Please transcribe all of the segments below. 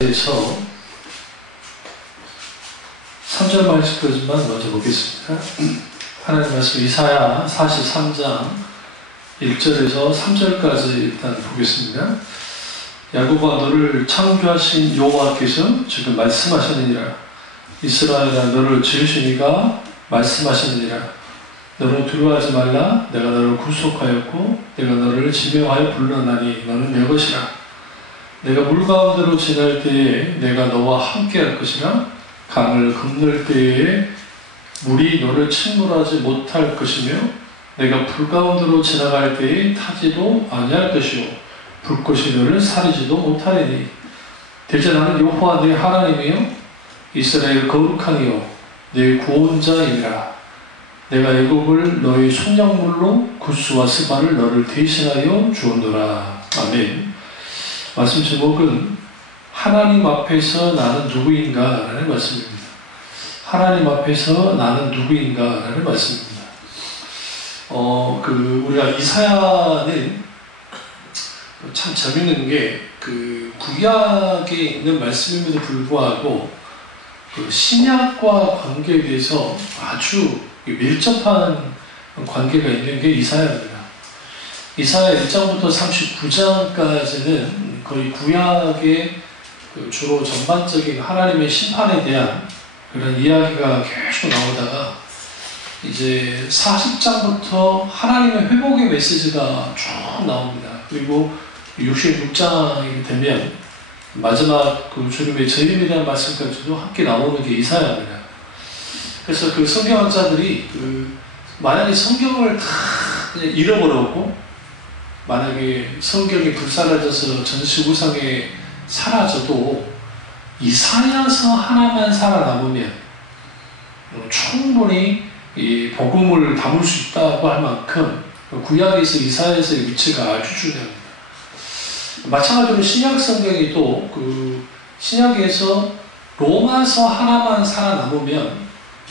에서 3절 말씀까지만 먼저 보겠습니다. 하나님 말씀 이사야 43장 1절에서 3절까지 일단 보겠습니다. 야곱아 너를 창조하신 여호와께서 지금 말씀하시느니라. 이스라엘아 너를 지으시니가 말씀하시느니라. 너를 두려워하지 말라. 내가 너를 구속하였고 내가 너를 지명하여 불렀나니 너는 내 것이라. 내가 물 가운데로 지날 때에 내가 너와 함께 할 것이나 강을 건널 때에 물이 너를 침몰하지 못할 것이며 내가 불 가운데로 지나갈 때에 타지도 아니할 것이요 불꽃이 너를 사리지도 못하리니 대체 나는 여호와 네 하나님이요 이스라엘 거룩하니요 네 구원자이니라. 내가 애굽을 너의 속량물로 구스와 스바를 너를 대신하여 주었노라. 아멘. 말씀 제목은 하나님 앞에서 나는 누구인가 라는 말씀입니다. 하나님 앞에서 나는 누구인가 라는 말씀입니다. 우리가 이사야는 참 재밌는 게 구약에 있는 말씀임에도 불구하고 신약과 관계에 대해서 아주 밀접한 관계가 있는 게 이사야입니다. 이사야 1장부터 39장까지는 거의 구약의 주로 전반적인 하나님의 심판에 대한 그런 이야기가 계속 나오다가 이제 40장부터 하나님의 회복의 메시지가 쭉 나옵니다. 그리고 66장이 되면 마지막 주님의 재림에 대한 말씀까지도 함께 나오는 게 이사야입니다. 그래서 성경학자들이 만약에 성경을 다 그냥 잃어버렸고 만약에 성경이 불사라져서 전시구상에 사라져도 이사야서 하나만 살아남으면 충분히 이 복음을 담을 수 있다고 할 만큼 구약에서 이사야서의 위치가 아주 중요합니다. 마찬가지로 신약 성경이 또 신약에서 로마서 하나만 살아남으면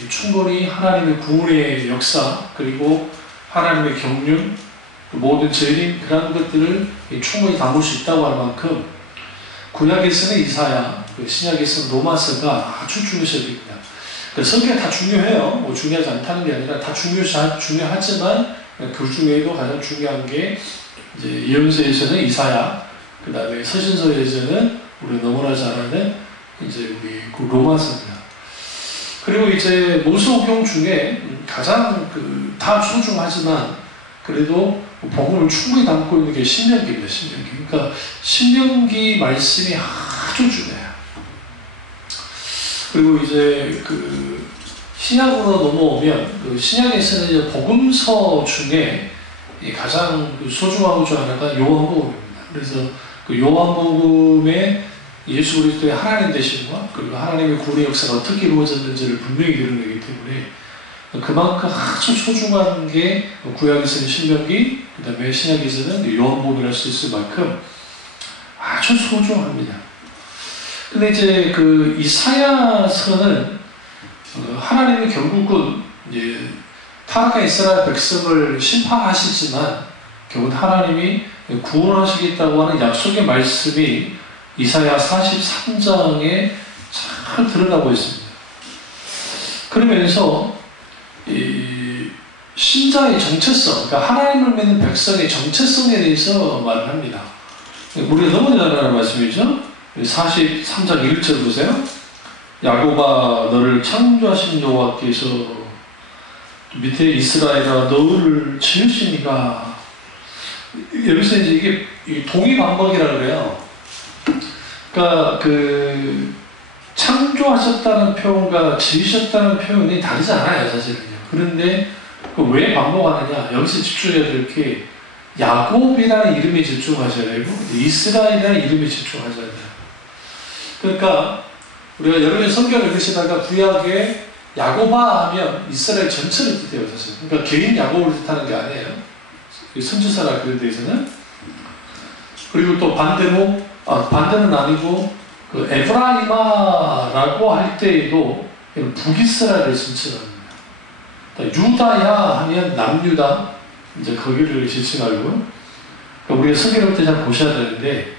충분히 하나님의 구원의 역사 그리고 하나님의 경륜 모든 재림 그런 것들을 충분히 담을 수 있다고 할 만큼 구약에서는 이사야, 신약에서는 로마서가 아주 중요시됩니다. 성경이 다 중요해요. 중요하지 않다는 게 아니라 다 중요하지만 그 중에도 가장 중요한 게 이제 예언서에서는 이사야, 그 다음에 서신서에서는 우리 너무나 잘 아는 이제 우리 로마서입니다. 그리고 이제 모세오경 중에 가장 다 소중하지만 그래도 복음을 충분히 담고 있는 게 신명기입니다. 신명기. 그러니까 신명기 말씀이 아주 중요해요. 그리고 이제 신약으로 넘어오면 신약에서는 이제 복음서 중에 가장 소중한 것 중 하나가 요한복음입니다. 그래서 요한복음에 예수 그리스도의 하나님 되심과 그리고 하나님의 구원의 역사가 어떻게 이루어졌는지를 분명히 드러내기 때문에 그만큼 아주 소중한 게 구약에서는 신명기, 그 다음에 신약에서는 요한복음이라 할 수 있을 만큼 아주 소중합니다. 근데 이제 이사야서는 하나님이 결국은 이제 타락한 이스라엘 백성을 심판하시지만 결국 하나님이 구원하시겠다고 하는 약속의 말씀이 이사야 43장에 잘 드러나고 있습니다. 그러면서 이 신자의 정체성, 그러니까 하나님을 믿는 백성의 정체성에 대해서 말을 합니다. 우리가 너무 잘 아는 말씀이죠. 43장 1절 보세요. 야곱아 너를 창조하신 여호와께서 밑에 이스라엘아 너를 지으시니가 여기서 이제 이게 동의 반복이라고 그래요. 그러니까 창조하셨다는 표현과 지으셨다는 표현이 다르지 않아요, 사실은요. 그런데 왜 반복하느냐? 여기서 집중해야 될 게 야곱이라는 이름에 집중하셔야 되고 이스라엘이라는 이름에 집중하셔야 돼요. 그러니까 우리가 여러 번 성경을 읽으시다가 구약에 야곱아 하면 이스라엘 전체를 뜻해요, 사실. 그러니까 개인 야곱을 뜻하는 게 아니에요. 선지서나 그런 데에서는. 그리고 또 반대는 아니고 에브라임아라고 할 때에도 북이스라엘을 지칭합니다. 유다야 하면 남유다 이제 거기를 지칭하고요. 우리가 성경을 때 잘 보셔야 되는데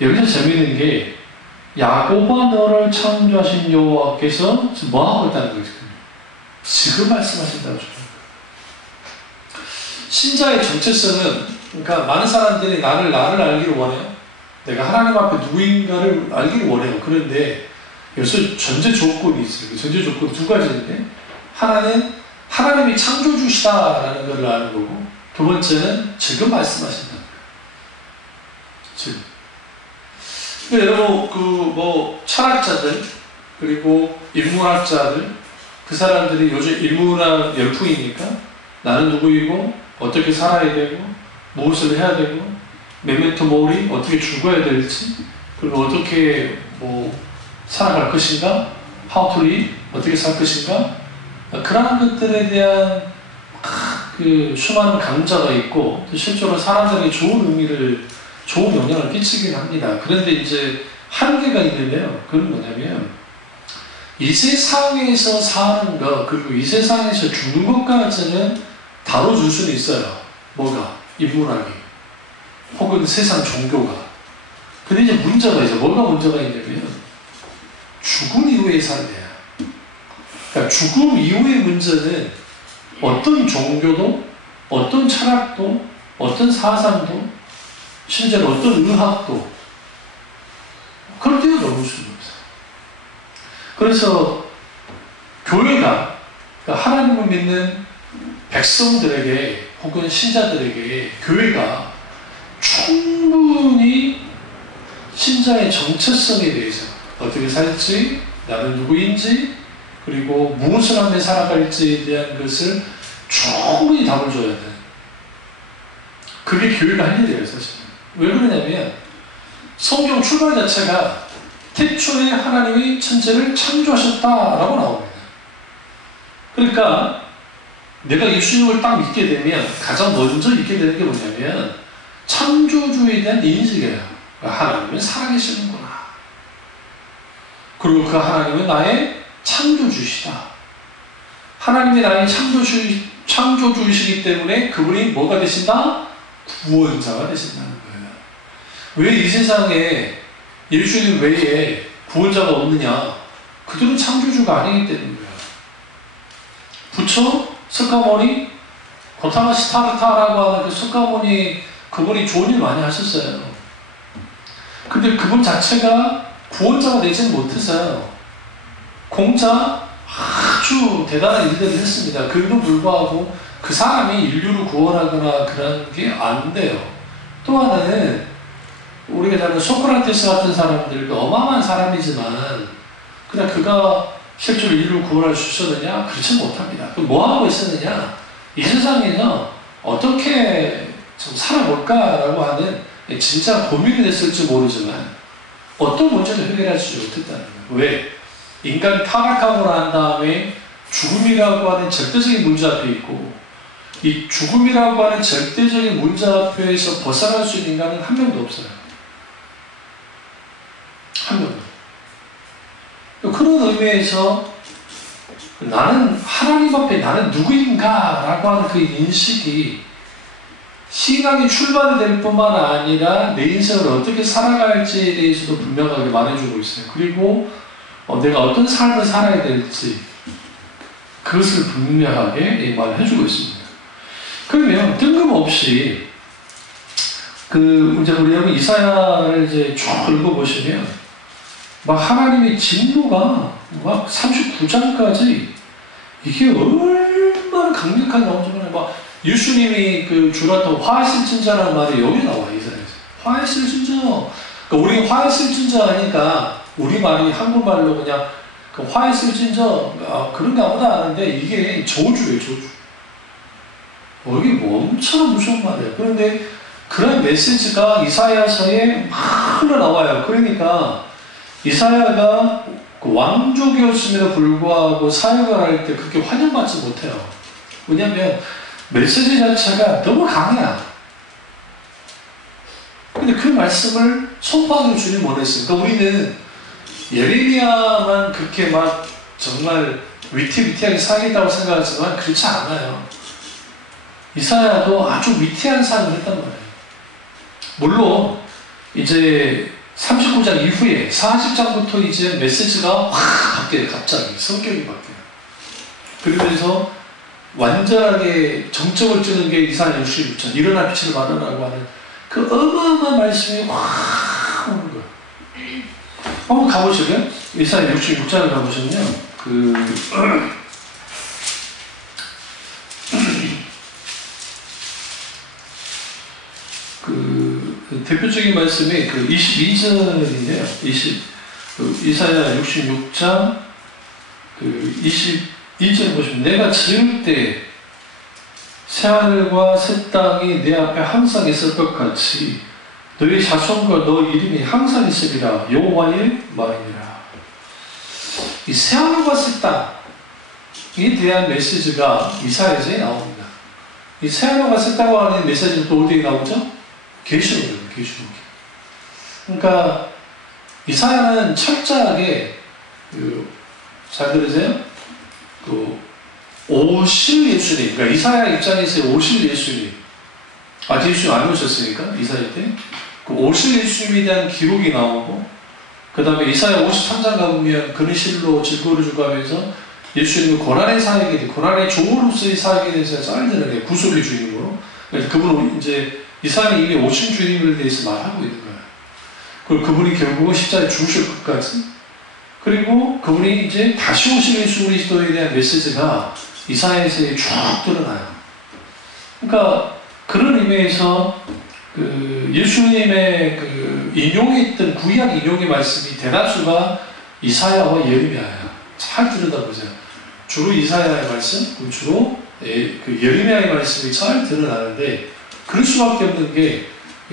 여기서 재미있는 게 야곱아 너를 창조하신 여호와께서 지금 뭐하고 있다는 거죠? 지금 말씀하신다고 저는. 신자의 정체성은, 그러니까 많은 사람들이 나를 알기를 원해요. 내가 하나님 앞에 누구인가를 알기를 원해요. 그런데 여기서 전제 조건이 있어요. 그 전제 조건 두 가지인데, 하나는 하나님이 창조주시다라는 것을 아는 거고, 두 번째는 지금 말씀하신다는 거예요. 지금. 그러니까 여러분, 철학자들, 그리고 인문학자들, 그 사람들이 요즘 인문학 열풍이니까 나는 누구이고, 어떻게 살아야 되고, 무엇을 해야 되고, 메멘토 모리, 어떻게 죽어야 될지, 그리고 어떻게 살아갈 것인가, how to live, 어떻게 살 것인가, 그러한 것들에 대한 그 수많은 강좌가 있고, 또 실제로 사람들에게 좋은 영향을 끼치긴 합니다. 그런데 이제 한계가 있는데요. 그건 뭐냐면, 이 세상에서 사는 것, 그리고 이 세상에서 죽는 것까지는 다뤄줄 수는 있어요. 뭐가? 인문학이. 혹은 세상 종교가. 근데 이제 뭐가 문제가 있냐면, 죽음 이후의 삶이에요. 그러니까 죽음 이후의 문제는 어떤 종교도, 어떤 철학도, 어떤 사상도, 심지어 어떤 의학도 그걸 뛰어넘을 수는 없어요. 그래서 교회가, 그러니까 하나님을 믿는 백성들에게 혹은 신자들에게 교회가 충분히 신자의 정체성에 대해서 어떻게 살지, 나는 누구인지, 그리고 무엇을 하며 살아갈지에 대한 것을 충분히 답을 줘야 돼. 그게 교회가 할 일이에요, 사실. 왜 그러냐면 성경 출발 자체가 태초에 하나님이 천지를 창조하셨다라고 나옵니다. 그러니까 내가 예수님을 딱 믿게 되면 가장 먼저 믿게 되는 게 뭐냐면 창조주에 대한 인식이에요. 하나님은 살아계시는구나. 그리고 그 하나님은 나의 창조주시다. 하나님이 나의 창조주이시기 때문에 그분이 뭐가 되신다? 구원자가 되신다는 거예요. 왜 이 세상에 예수님 외에 구원자가 없느냐? 그들은 창조주가 아니기 때문이에요. 부처, 석가모니, 고타마 시타르타라고 하는 그 석가모니, 그분이 좋은 일 많이 하셨어요. 근데 그분 자체가 구원자가 되지는 못해서요. 공짜 아주 대단한 일들을 했습니다. 그럼에도 불구하고 그 사람이 인류를 구원하거나 그런 게 안 돼요. 또 하나는 우리가 잘 아는 소크라테스 같은 사람들도 어마어마한 사람이지만 그냥 그가 실제로 인류를 구원할 수 있었느냐? 그렇지 못합니다. 그럼 뭐 하고 있었느냐? 이 세상에서 어떻게 좀 살아볼까라고 하는 진짜 고민이 됐을지 모르지만 어떤 문제도 해결하지 못했다는 거예요. 왜? 인간이 타락하고 난 다음에 죽음이라고 하는 절대적인 문제 앞에 있고 이 죽음이라고 하는 절대적인 문제 앞에서 벗어날 수 있는 인간은 한 명도 없어요. 한 명도. 그런 의미에서 나는 하나님 앞에 나는 누구인가 라고 하는 그 인식이 신앙이 출발이 될 뿐만 아니라 내 인생을 어떻게 살아갈지에 대해서도 분명하게 말해주고 있어요. 그리고 내가 어떤 삶을 살아야 될지 그것을 분명하게 말해주고 있습니다. 그러면 뜬금없이 이제 우리 여러분 이사야를 이제 쭉 읽어보시면 막 하나님의 진노가 막 39장까지 이게 얼마나 강력한 나오지만 막 예수님이 주라던 화실증자라는 말이 여기 나와요. 이사야에서 화실증자. 그러니까 우리 화실증자 하니까 우리 말이 한국말로 그냥 화실증자 그런가 보다 하는데 이게 저주예요. 저주. 이게 뭐 엄청 무서운 말이에요. 그런데 그런 메시지가 이사야서에 막 흘러나와요. 그러니까 이사야가 왕족이었음에도 불구하고 사역을 할 때 그렇게 환영받지 못해요. 왜냐하면 메시지 자체가 너무 강해요. 근데 그 말씀을 선포하기로 주님 원했어요. 그러니까 우리는 예레미야만 그렇게 막 정말 위태위태하게 살겠다고 생각하지만 그렇지 않아요. 이사야도 아주 위태한 삶을 했단 말이에요. 물론 이제 39장 이후에 40장부터 이제 메시지가 확 바뀌어요. 갑자기 성격이 바뀌어요. 그러면서 완전하게 정점을 찍는 게 이사야 66장 일어나 빛을 발하라고 하는 그 어마어마한 말씀이 확 오는 거예요. 한번 가보시면 이사야 66장을 가보시면요. 대표적인 말씀이 22절인데요. 이사야 66장 22절 보시면 내가 지을 때 새하늘과 새 땅이 내 앞에 항상 있을 것 같이 너희 자손과 너 이름이 항상 있으리라 여호와의 말이니라. 이 새하늘과 새 땅에 대한 메시지가 이사야서에 나옵니다. 이 새하늘과 새 땅과 하는 메시지는 또 어디에 나오죠? 계시록입니다. 계시록. 그러니까 이사야는 철저하게 잘 들으세요? 오실 예수님, 그러니까 이사야 입장에서 오실 예수님, 아직 예수님 안 오셨으니까 이사야 때 그 오실 예수님에 대한 기록이 나오고, 그 다음에 이사야 53장 가보면 그는 실로 질거를 주고 하면서 예수님은 고난의 사역에 고난의 종으로서의 사역에 대해서 짤드는 게 구속의 주인으로. 그래서 그분은 이제 이사야는 이미 오신 주님에 대해서 말하고 있는 거예요. 그리고 그분이 결국은 십자가에 죽으실 것까지. 그리고 그분이 이제 다시 오실 예수 그리스도에 대한 메시지가 이사야에서 쭉 드러나요. 그러니까 그런 의미에서 예수님의 인용했던 구약 인용의 말씀이 대다수가 이사야와 예레미야예요. 잘 들여다보세요. 주로 이사야의 말씀, 주로 예레미야의 말씀이 잘 드러나는데 그럴 수밖에 없는 게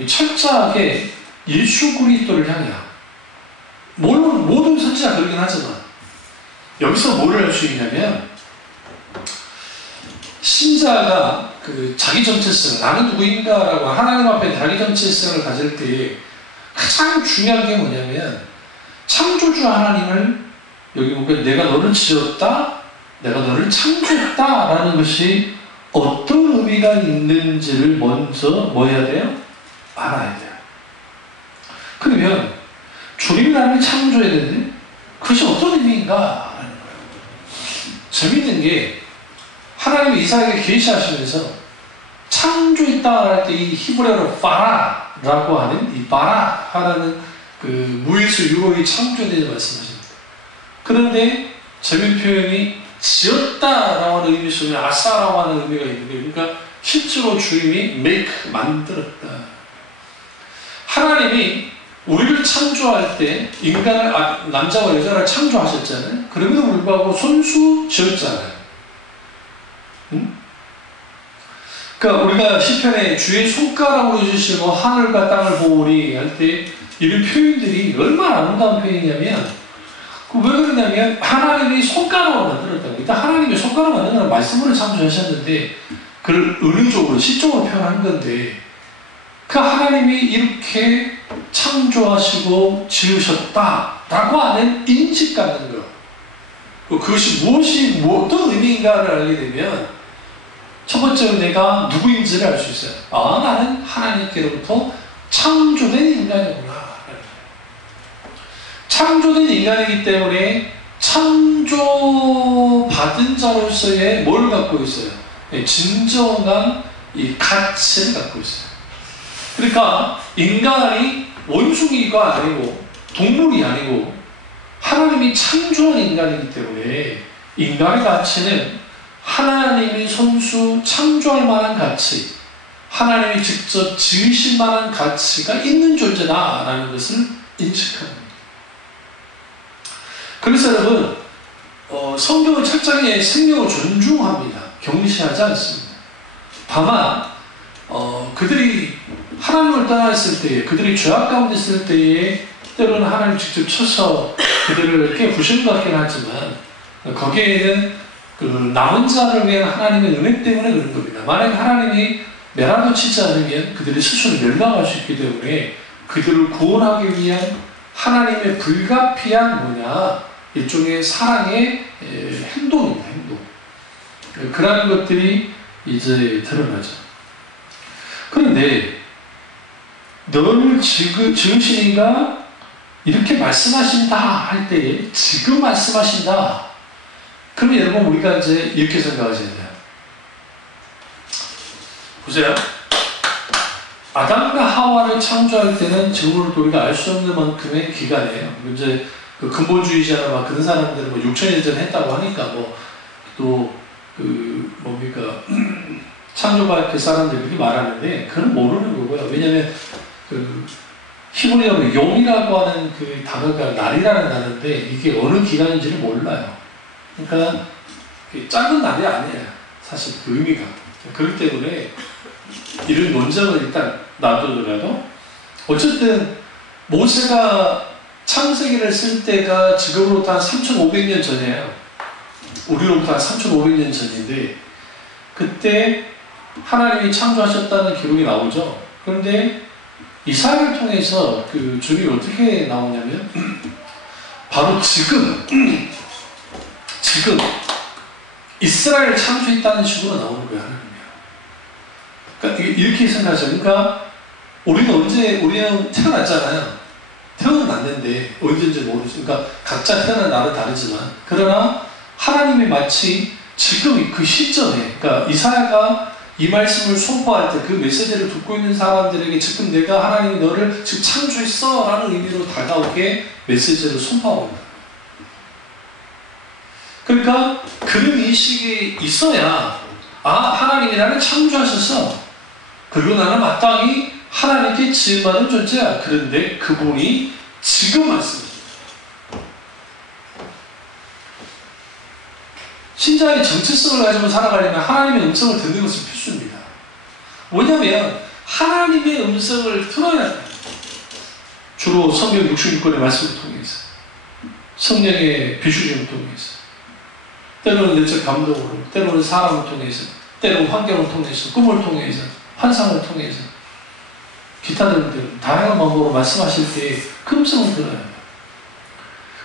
철저하게 예수 그리스도를 향해요. 물론 모든 선지자가 그러긴 하지만 여기서 뭐를 할 수 있냐면 신자가 자기 정체성, 나는 누구인가라고 하나님 앞에 자기 정체성을 가질 때 가장 중요한 게 뭐냐면 창조주 하나님을 여기 보면 내가 너를 지었다, 내가 너를 창조했다라는 것이 어떤 의미가 있는지를 먼저 뭐 해야 돼요? 알아야 돼요. 그러면 주님이 나를 창조했는데 그것이 어떤 의미인가 하는 거예요. 재밌는 게 하나님이 이사야에게 계시하시면서 창조했다 할 때 이 히브리어로 바라라고 하는 이 바라라는 무에서 유로의 창조에 대해서 말씀하십니다. 그런데 재밌는 표현이 지었다라고 하는 의미 속에 아사라고 하는 의미가 있는데, 그러니까 실제로 주님이 make, 만들었다. 하나님이 우리를 창조할 때 인간을, 남자와 여자를 창조하셨잖아요. 그럼에도 불구하고 손수 지었잖아요. 그러니까 우리가 시편에 주의 손가락으로 주시고 하늘과 땅을 보오니 할 때 이런 표현들이 얼마나 아름다운 표현이냐면, 왜 그러냐면 하나님이 손가락으로 만들었다고. 일단 하나님이 손가락으로 만든다는 말씀으로 창조하셨는데 그걸 은유적으로 시적으로 표현한 건데, 그 하나님이 이렇게 창조하시고 지으셨다라고 하는 인식 갖는 거, 그것이 무엇이 어떤 의미인가를 알게 되면 첫 번째로 내가 누구인지를 알 수 있어요. 나는 하나님께로부터 창조된 인간이구나. 창조된 인간이기 때문에 창조받은 자로서의 뭘 갖고 있어요? 진정한 이 가치를 갖고 있어요. 그러니까 인간이 원숭이가 아니고 동물이 아니고 하나님이 창조한 인간이기 때문에 인간의 가치는 하나님이 손수 창조할 만한 가치, 하나님이 직접 지으실 만한 가치가 있는 존재다라는 것을 인식합니다. 그래서 여러분, 성경은 철저하게 생명을 존중합니다. 경시하지 않습니다. 다만 그들이 하나님을 떠났을 때에, 그들이 죄악 가운데 있을 때에 때로는 하나님 직접 쳐서 그들을 꽤 부신 것 같긴 하지만 거기에는 남은 자를 위한 하나님의 은혜 때문에 그런 겁니다. 만약에 하나님이 메라도 치지 않으면 그들이 스스로 멸망할 수 있기 때문에 그들을 구원하기 위한 하나님의 불가피한 일종의 사랑의 행동입니다. 행동. 그런 것들이 이제 드러나죠. 그런데 너를 지으시니가 이렇게 말씀하신다 할 때에 지금 말씀하신다. 그럼 여러분 우리가 이제 이렇게 생각하셔야 돼요. 보세요. 아담과 하와를 창조할 때는 지금으로부터 우리가 알 수 없는 만큼의 기간이에요. 이제 그 근본주의자나 막 그런 사람들은 뭐 6천년 전 했다고 하니까 뭐 또 그 뭡니까 창조가 그 사람들이 그렇게 말하는데 그건 모르는 거고요. 왜냐하면 그 히브리어로 용이라고 하는 그 단어가 날이라는 단어인데 이게 어느 기간인지를 몰라요. 그러니까 짧은 날이 아니에요. 사실 그 의미가. 그렇기 때문에 이런 논쟁을 일단 놔두더라도 어쨌든 모세가 창세기를 쓸 때가 지금으로부터 한 3,500년 전이에요. 우리로부터 한 3,500년 전인데 그때 하나님이 창조하셨다는 기록이 나오죠. 그런데 이사야를 통해서 그 주님이 어떻게 나오냐면 바로 지금 이스라엘을 창조했다는 식으로 나오는 거예요. 그러니까 이렇게 생각하죠. 그러니까 우리는 태어났잖아요. 태어났는데 언제인지 모르죠. 그러니까 각자 태어난 날은 다르지만 그러나 하나님이 마치 지금 그 시점에 그러니까 이사야가 이 말씀을 선포할 때 그 메시지를 듣고 있는 사람들에게 지금 내가 하나님이 너를 지금 창조했어 라는 의미로 다가오게 메시지를 선포하고 있다. 그러니까 그런 인식이 있어야 하나님이 나를 창조하셔서 그리고 나는 마땅히 하나님께 지음받은 존재야. 그런데 그분이 지금 말씀하십니다. 신자의 정체성을 가지고 살아가려면 하나님의 음성을 듣는 것은 필수입니다. 왜냐하면 하나님의 음성을 들어야 돼요. 주로 성경 66권의 말씀을 통해서 성령의 비추심을 통해서 때로는 내적 감동으로 때로는 사람을 통해서 때로는 환경을 통해서 꿈을 통해서 환상을 통해서 기타 등등 다양한 방법으로 말씀하실 때 그 음성을 들어야 돼요.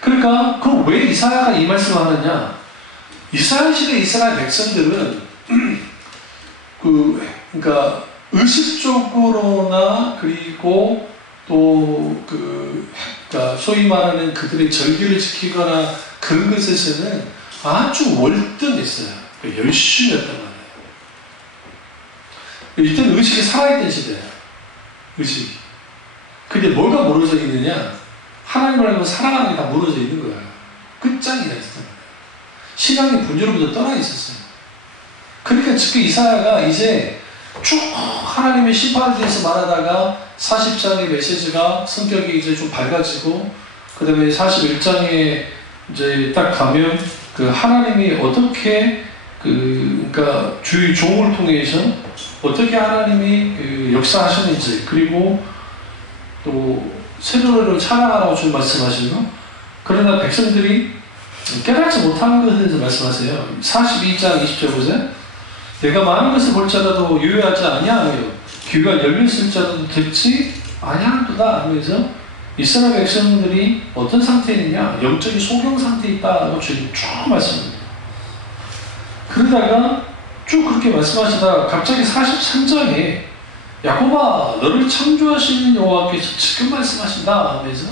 그러니까 왜 이사야가 이 말씀을 하느냐? 이스라엘 시대 이스라엘 백성들은 그러니까 의식적으로나 그리고 또 그러니까 소위 말하는 그들의 절기를 지키거나 그런 것에서는 아주 월등했어요. 그러니까 열심히 했단 말이에요. 이때는 의식이 살아있던 시대예요. 의식이. 근데 뭐가 무너져 있느냐? 하나님을 알고 살아가는 게 다 무너져 있는 거예요. 끝장이 나 있었단 말이에요. 신앙의 본질로부터 떠나 있었어요. 그러니까 지금 이사야가 이제 쭉 하나님의 심판에 대해서 말하다가 40장의 메시지가 성격이 이제 좀 밝아지고 그 다음에 41장에 이제 딱 가면 그 하나님이 어떻게 그러니까 주의 종을 통해서 어떻게 하나님이 그 역사하셨는지 그리고 또 새 노래를 찬양하라고 좀 말씀하시고 그러나 백성들이 깨닫지 못하는 것에 대해서 말씀하세요. 42장 20절 보세요. 내가 많은 것을 볼지라도 유효하지 아니하며 귀가 열렸을지라도 듣지 아니하도다 하면서 이스라엘 백성들이 어떤 상태에 있느냐? 영적인 소경 상태에 있다고 주님 쭉 말씀합니다. 그러다가 쭉 그렇게 말씀하시다가 갑자기 43장에 야곱아 너를 창조하시는 여호와께서 지금 말씀하신다 하면서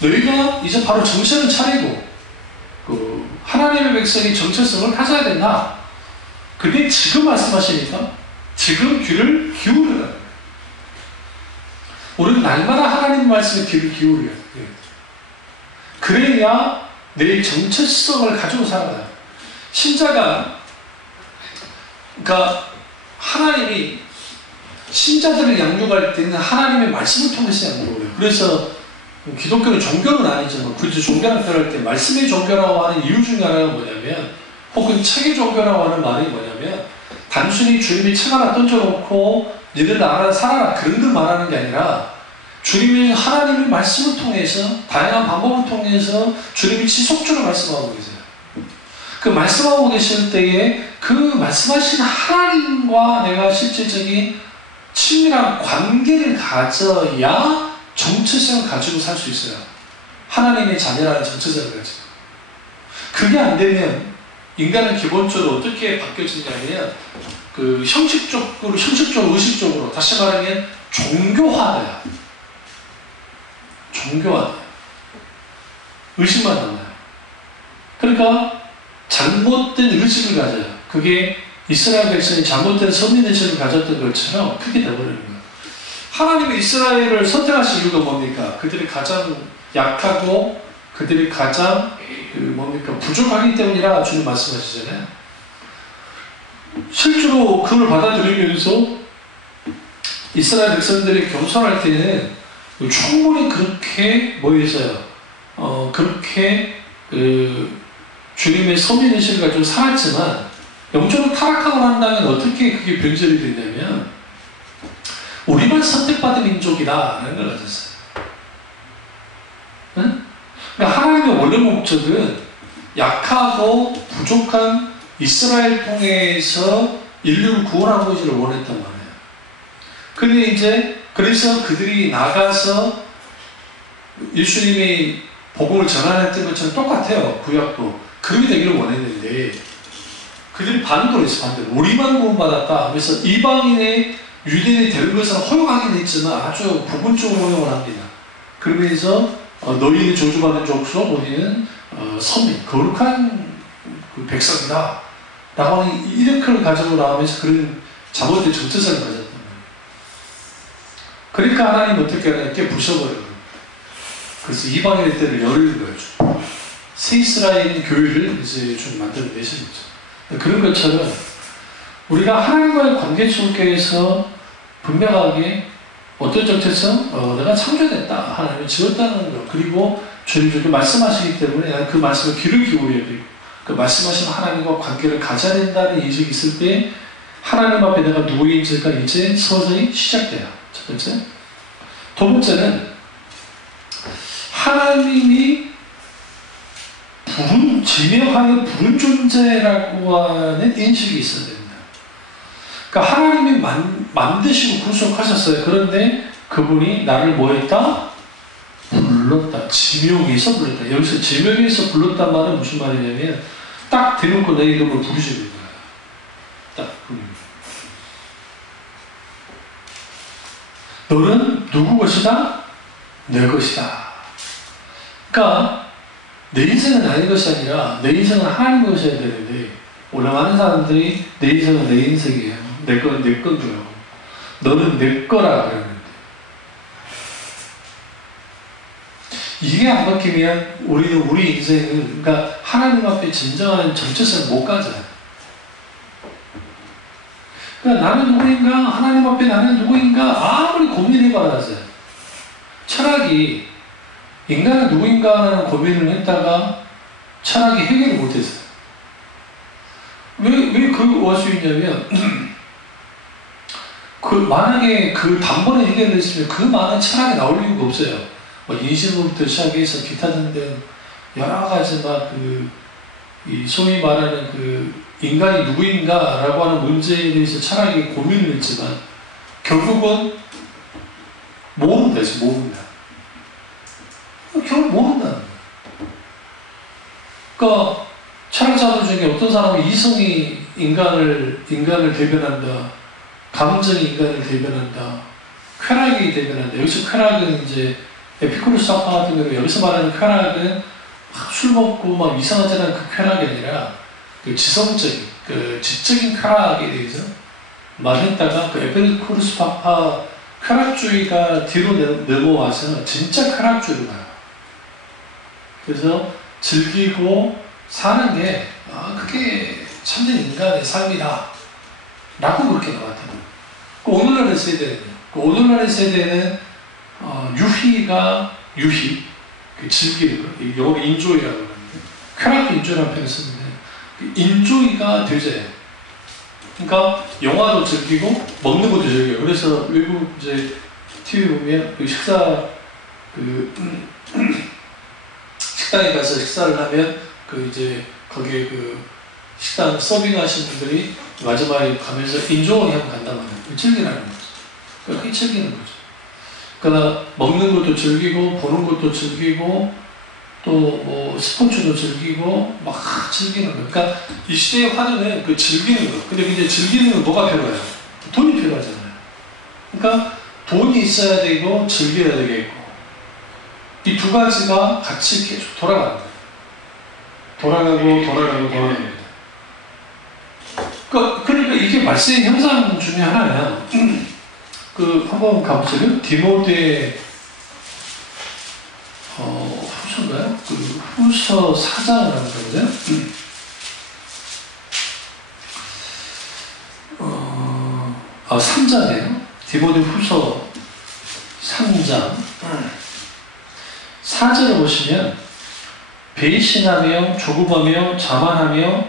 너희가 이제 바로 정신을 차리고 하나님의 백성이 정체성을 가져야 된다. 근데 지금 말씀하시니까 지금 귀를 기울여라. 우리는 날마다 하나님 말씀에 귀를 기울여야 돼요. 그래야 내 정체성을 가지고 살아가요. 신자가 그러니까 하나님이 신자들을 양육할 때는 하나님의 말씀을 통해서 양육을 해요. 그래서 기독교는 종교는 아니지만 굳이 종교라고 표현할 때 말씀의 종교라고 하는 이유 중에 하나가 뭐냐면 혹은 책의 종교라고 하는 말이 뭐냐면 단순히 주님이 책 하나 던져놓고 니들 알아 살아라 그런 걸 말하는 게 아니라 주님이 하나님의 말씀을 통해서 다양한 방법을 통해서 주님이 지속적으로 말씀하고 계세요. 그 말씀하고 계실 때에 그 말씀하신 하나님과 내가 실질적인 친밀한 관계를 가져야 정체성을 가지고 살 수 있어요. 하나님의 자녀라는 정체성을 가지고. 그게 안 되면 인간은 기본적으로 어떻게 바뀌어지냐면 그 형식적으로, 의식적으로 다시 말하면 종교화돼요. 종교화돼요. 의식만 남아요. 그러니까 잘못된 의식을 가져요. 그게 이스라엘 백성이 잘못된 선민의식을 가졌던 것처럼 크게 되어버리는 거예요. 하나님이 이스라엘을 선택하신 이유가 뭡니까? 그들이 가장 약하고 그들이 가장 부족하기 때문이라 주님 말씀하시잖아요. 실제로 그걸 받아들이면서 이스라엘 백성들이 겸손할 때는 충분히 그렇게 그렇게 주님의 선민의식을 가지고 살았지만 영적으로 타락하고 난 다음에 어떻게 그게 변절이 됐냐면 우리만 선택받은 민족이다라는 걸 가졌어요. 응? 그러니까 하나님의 원래 목적은 약하고 부족한 이스라엘 통해서 인류를 구원하는 것을 원했단 말이에요. 근데 그래서 그들이 나가서 예수님이 복음을 전환했던 것처럼 똑같아요. 구약도. 그렇게 되기를 원했는데 그들이 반대로 했어요. 반대로. 우리만 구원받았다 하면서 이방인의 유대인이 되는 것은 허용하긴 했지만 아주 부분적으로 허용을 합니다. 그러면서 너희는 저주받은 족속, 우리는 선민, 거룩한 백성이다 라고 하는 이렇게를 가지고 나오면서 그런 잘못된 정체성을 가졌단 말이에요. 그러니까 하나님 어떻게 하냐, 이렇게 부셔버려요. 그래서 이방인의 때를 열는 거예요. 새 이스라엘 교회를 이제 좀 만들어내시는 거죠. 그런 것처럼 우리가 하나님과의 관계 속에서 분명하게 어떤 정체성? 내가 창조됐다. 하나님이 지었다는 것. 그리고 주님께서 말씀하시기 때문에 나는 그 말씀을 귀를 기울여야 되고 그 말씀하신 하나님과 관계를 가져야 된다는 인식이 있을 때 하나님 앞에 내가 누구인지가 이제 서서히 시작돼요. 첫 번째. 두 번째는 하나님이 지명하여 부른 존재라고 하는 인식이 있어야 됩니다. 그러니까 하나님이 만드시고 구속하셨어요. 그런데 그분이 나를 뭐 했다? 불렀다. 지명해서 불렀다. 여기서 지명해서 불렀단 말은 무슨 말이냐면 딱 대놓고 내 이름을 부르시는 거예요. 딱 너는 누구 것이다? 내 것이다. 그러니까 내 인생은 나의 것이 아니라 내 인생은 하나님 것이어야 되는데 원래 많은 사람들이 내 인생은 내 인생이에요. 내 건 내 건데요. 너는 내 거라 그러는데 이게 안 바뀌면 우리는 우리 인생은 그러니까 하나님 앞에 진정한 정체성을 못 가져요. 그러니까 나는 누구인가? 하나님 앞에 나는 누구인가? 아무리 고민해봐라세요. 철학이 인간은 누구인가 하는 고민을 했다가 철학이 해결을 못했어요. 왜 그걸 할 수 있냐면 만약에 그 단번에 해결됐으면 그 많은 철학이 나올 이유가 없어요. 인신부터 시작해서 기타 등등 여러 가지 이 소위 말하는 인간이 누구인가라고 하는 문제에 대해서 철학이 고민을 했지만 결국은 모른다 해서 모른다. 결국 모른다는 거예요. 그러니까 철학자들 중에 어떤 사람은 이성이 인간을 대변한다. 감정이 인간을 대변한다. 쾌락이 대변한다. 여기서 쾌락은 이제 에피쿠로스 학파 같은 경우 여기서 말하는 쾌락은 술 먹고 막 이상하지 않은 그 쾌락이 아니라 그 지성적인, 그 지적인 쾌락에 대해서 말했다가 그 에피쿠로스 학파 쾌락주의가 뒤로 넘어와서 진짜 쾌락주의로 가요. 그래서 즐기고 사는 게 그게 참된 인간의 삶이다 라고 그렇게 나왔던 거예요. 오늘날의 세대는 유희, 즐기는 거, 영어로 인조이라고 하는데, 쾌락도 인조이라는 표현을 쓰는데, 인조이가 되제예요. 그러니까, 영화도 즐기고, 먹는 것도 즐겨요. 그래서 외국 이제, TV 보면, 식당에 가서 식사를 하면, 거기에 식당 서빙하신 분들이 마지막에 가면서 인조이 하고 간단 말이에요. 즐기라는 거죠. 그러니까 그게 즐기는 거죠. 그러나 먹는 것도 즐기고 보는 것도 즐기고 또 스포츠도 즐기고 막 즐기는 거예요. 그러니까 이 시대의 화두는 그 즐기는 거. 근데 이제 즐기는 건 뭐가 필요해요? 돈이 필요하잖아요. 그러니까 돈이 있어야 되고 즐겨야 되겠고 이 두 가지가 같이 계속 돌아가는 거예요. 돌아갑니다. 그러니까 이게 말세의 현상 중에 하나야. 한번 가보세요. 디모데 후서인가요? 후서 4장을 하는 거거든요. 3장이에요. 디모데 후서 3장 4절을 보시면 배신하며 조급하며 자만하며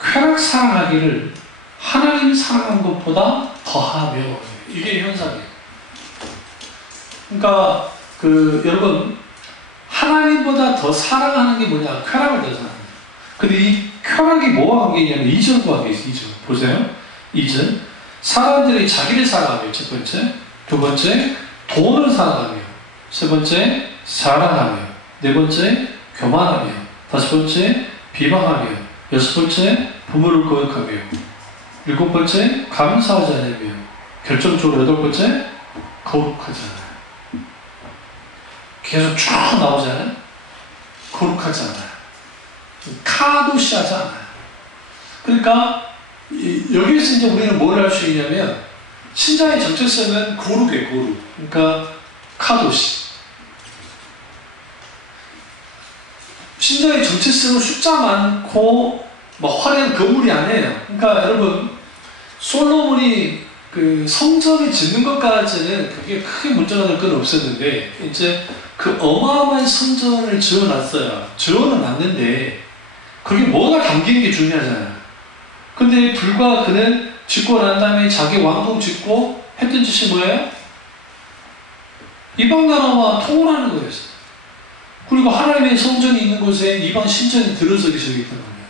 쾌락 사랑하기를 하나님 사랑한 것보다 더하며, 이게 현상이에요. 그러니까 여러분, 하나님보다 더 사랑하는 게 뭐냐? 쾌락을 더 사랑해요. 근데 이 쾌락이 뭐와 관계있냐면 2절과 관계있어요. 2절 보세요. 2절 사람들이 자기를 사랑하며, 첫 번째. 두 번째, 돈을 사랑하며. 세 번째, 사랑하며. 네 번째, 교만하며. 다섯 번째, 비방하며. 여섯 번째, 부모를 거역하며. 일곱 번째, 감사하지 않으며. 결정적으로 여덟 번째, 거룩하지 않아요. 계속 쭉 나오잖아요. 거룩하지 않아요. 카도시하지 않아요. 그러니까 여기에서 이제 우리는 뭘 할 수 있냐면, 신자의 정체성은 거룩이에요. 거룩. 그러니까 카도시. 신자의 정체성은 숫자 많고 화려한 건물이 아니에요. 그러니까 여러분, 솔로몬이 성전을 짓는 것까지는 그게 크게 문제가 될 건 없었는데, 이제 어마어마한 성전을 지어놨어요. 지어는 놨는데 그게 뭐가 담긴 게 중요하잖아요. 근데 불과 그는 짓고 난 다음에 자기 왕궁 짓고 했던 짓이 뭐예요? 이방 나라와 통혼하는 거였어요. 그리고 하나님의 성전이 있는 곳에 이방 신전이 들어서기 시작했단 말이에요.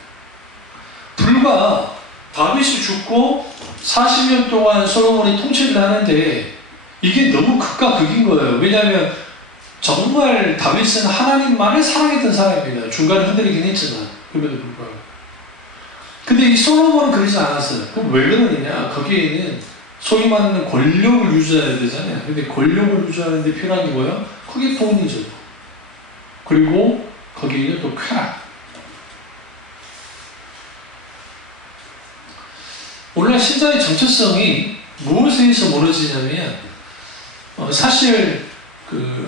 불과 다윗이 죽고 40년 동안 솔로몬이 통치를 하는데 이게 너무 극과 극인 거예요. 왜냐하면 정말 다윗은 하나님만을 사랑했던 사람입니다. 중간에 흔들리긴 했지만 그럼에도 불구하고. 근데 이 솔로몬은 그러지 않았어요. 그럼 왜 그러느냐? 거기에는 소위 말하는 권력을 유지해야 되잖아요. 근데 권력을 유지하는 데 필요한 게 뭐예요? 그게 돈이죠. 그리고 거기에는 또 쾌락. 오늘날 신자의 정체성이 무엇에 의해서 무너지냐면, 사실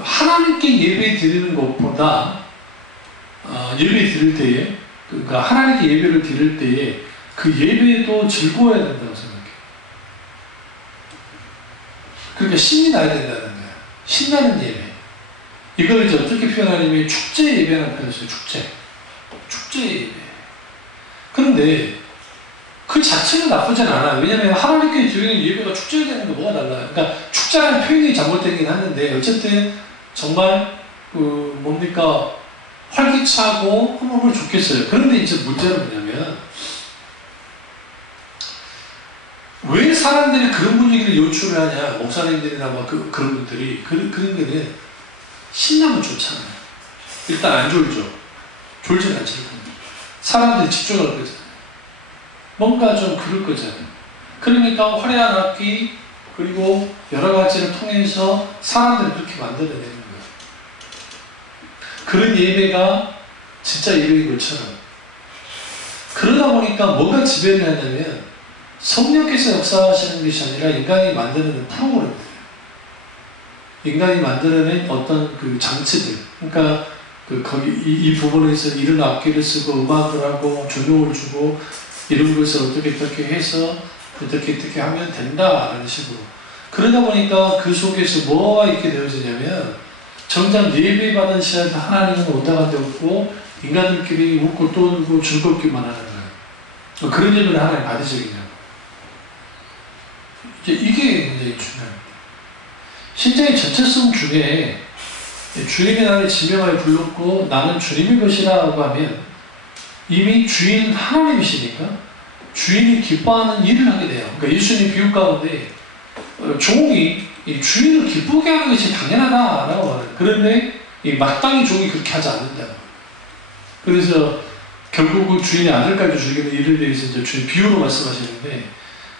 하나님께 예배 드리는 것보다 예배 드릴 때에, 그러니까 하나님께 예배를 드릴 때에 그 예배도 즐거워야 된다고 생각해요. 그러니까 신이 나야 된다는 거예요. 신나는 예배. 이걸 이제 어떻게 표현하냐면 축제 예배라는 표현을 써요. 축제 예배. 그런데 그 자체는 나쁘진 않아요. 왜냐하면 하나님께 드리는 예배가 축제가 되는 게 뭐가 달라요. 그러니까 축제라는 표현이 잘못되긴 하는데, 어쨌든 정말 활기차고 하면 좋겠어요. 그런데 이제 문제는 뭐냐면, 왜 사람들이 그런 분위기를 요출을 하냐? 목사님들이나 그런 분들이 그런 데는 신나면 좋잖아요. 일단 안 졸죠. 졸진 않죠. 사람들이 집중할 거잖아요. 뭔가 좀 그럴 거잖아요. 그러니까 화려한 악기 그리고 여러 가지를 통해서 사람들을 그렇게 만들어내는 거예요. 그런 예배가 진짜 예배인 것처럼. 그러다 보니까 뭐가 지배를 하냐면 성령께서 역사하시는 것이 아니라 인간이 만드는 프로그램이에요. 인간이 만들어낸 어떤 그 장치들. 그러니까 거기 이 부분에서 이런 악기를 쓰고 음악을 하고 조명을 주고 이런 것을 어떻게 해서 어떻게 하면 된다라는 식으로. 그러다 보니까 그 속에서 뭐가 있게 되어지냐면, 정작 예배 받은 시간에 하나님은 온당한 데 없고 인간들끼리 웃고 떠들고 즐겁기만 하는 거예요. 그런 예배를 하나님 받으시겠냐고. 이게 굉장히 중요합니다. 신자의 전체성 중에 주님이 나를 지명하여 불렀고 나는 주님의 것이라고 하면 이미 주인 하나님이시니까 주인이 기뻐하는 일을 하게 돼요. 그러니까 예수님 비유 가운데 종이 이 주인을 기쁘게 하는 것이 당연하다라고 말해요. 그런데 이 마땅히 종이 그렇게 하지 않는다고. 그래서 결국은 주인의 아들까지 죽이는 일을 대해서 이제 주인 비유로 말씀하시는데,